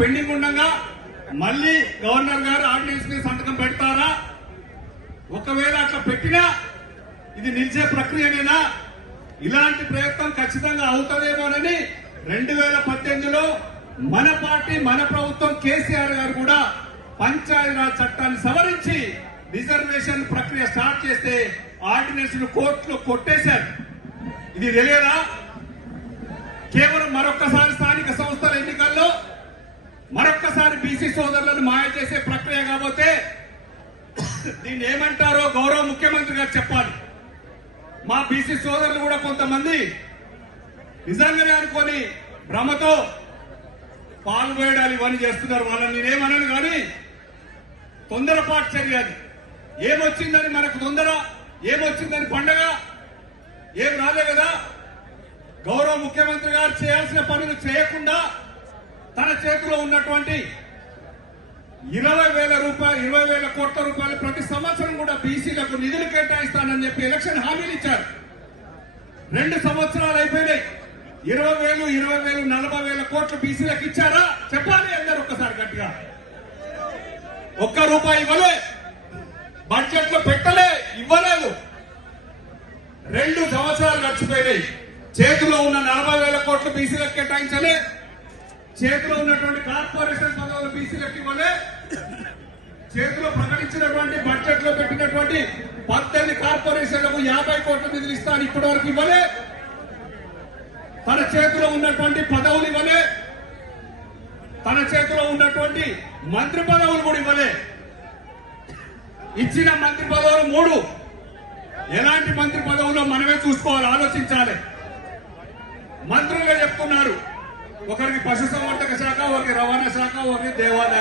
Pending ఉండగా మళ్ళీ governor గారు ఆర్డినెన్స్ మీద సంతకం పెడతారా? ఒకవేళ అట్లా పెట్టినా ఇది నిలిచే ప్రక్రియనేనా? ఇలాంటి ప్రయత్నం ఖచ్చితంగా అవుతుందేమోనని 2018లో మన పార్టీ మన ప్రభుత్వం కేసీఆర్ గారు కూడా పంచాయతీరాజ్ చట్టాన్ని సవరించి రిజర్వేషన్ ప్రక్రియ స్టార్ట్ చేస్తే ఆర్డినెన్స్ కోర్టులో కొట్టేశారు. ఇది తెలియదా? కేవలం మరొక్కసారి స్థానిక సంస్థల ఎన్నికల్లో మరొక్కసారి బీసీ సోదరులను మాయ చేసే ప్రక్రియ కాబోతే దీన్ని ఏమంటారో గౌరవ ముఖ్యమంత్రి గారు చెప్పాలి. మా బీసీ సోదరులు కూడా కొంతమంది నిజంగానే అనుకొని భ్రమతో పాలు వేయడాలు ఇవన్నీ చేస్తున్నారు. వాళ్ళని నేనేమనను కానీ తొందరపాటు చర్య అది. ఏమొచ్చిందని మనకు తొందర, ఏమొచ్చిందని పండగ, ఏం రాలే కదా. గౌరవ ముఖ్యమంత్రి గారు చేయాల్సిన పనులు చేయకుండా తన చేతిలో ఉన్నటువంటి 20,000 కోట్ల రూపాయలు ప్రతి సంవత్సరం కూడా బీసీలకు నిధులు కేటాయిస్తానని చెప్పి ఎలక్షన్ హామీలు ఇచ్చారు. 2 సంవత్సరాలు అయిపోయినాయి. 20,000, 40,000 కోట్లు బీసీలకు ఇచ్చారా? చెప్పాలి అందరు ఒక్కసారి గట్టిగా. ఒక్క రూపాయి ఇవ్వలే, బడ్జెట్ లో పెట్టలే, ఇవ్వలేదు. 2 సంవత్సరాలు గడిచిపోయినాయి. చేతిలో ఉన్న 40,000 కోట్లు బీసీలకు కేటాయించలే, చేతిలో ఉన్నటువంటి కార్పొరేషన్ పదవులు బీసీలకు ఇవ్వలే, చేతిలో ప్రకటించినటువంటి బడ్జెట్ లో పెట్టినటువంటి 18 కార్పొరేషన్లకు 50 కోట్ల నిధులు ఇస్తాను ఇప్పటి వరకు ఇవ్వలే, తన చేతిలో ఉన్నటువంటి పదవులు ఇవ్వలే, తన చేతిలో ఉన్నటువంటి మంత్రి పదవులు కూడా ఇవ్వలే. ఇచ్చిన మంత్రి పదవులు 3. ఎలాంటి మంత్రి పదవులో మనమే చూసుకోవాలి, ఆలోచించాలి. మంత్రులుగా చెప్తున్నారు, ఒకరికి పశుసంవర్ధక శాఖ, ఒకరికి రవాణా శాఖ, ఒకరికి దేవాదాయ